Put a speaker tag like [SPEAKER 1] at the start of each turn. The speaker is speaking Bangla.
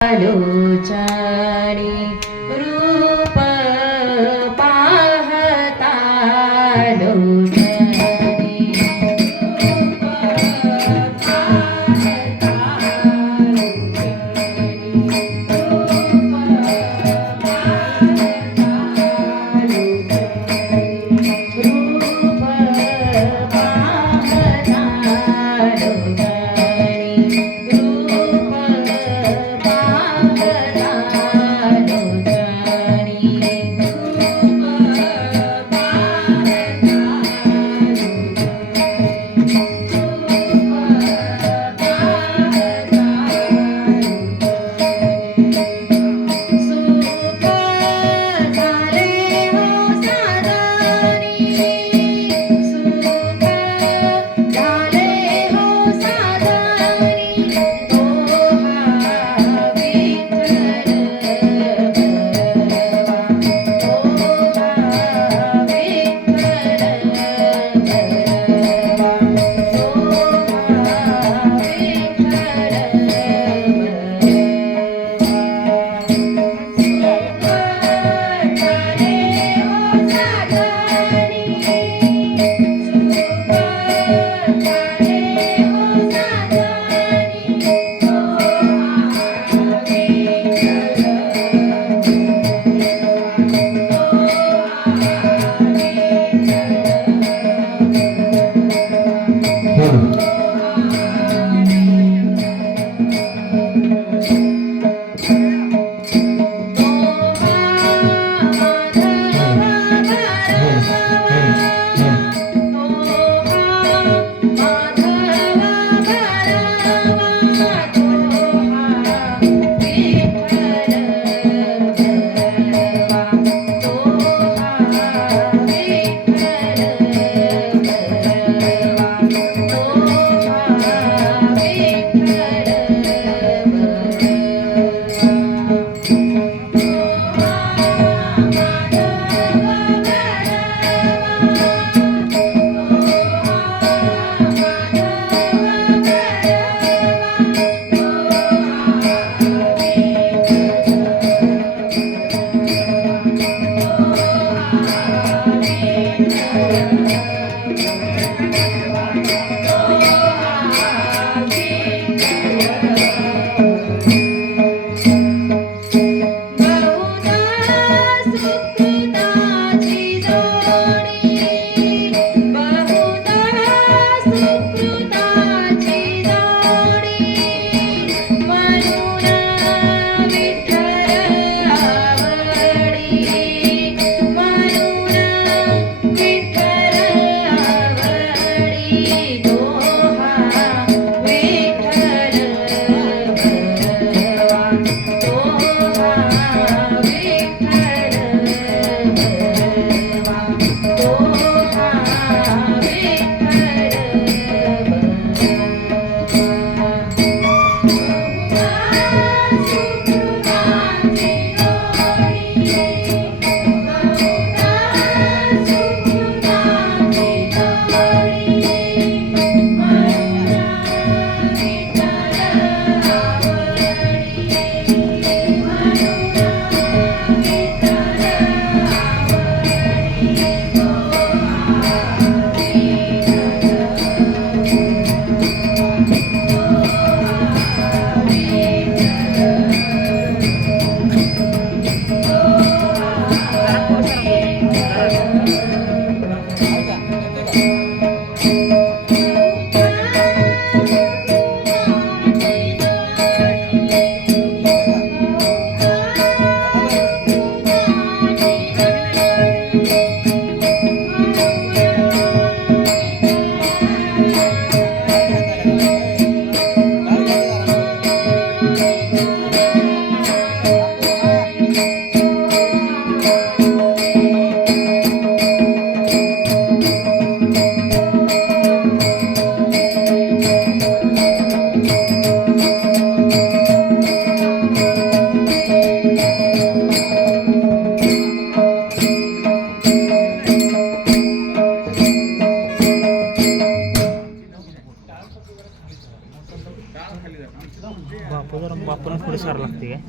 [SPEAKER 1] আলোচারী
[SPEAKER 2] ¿eh?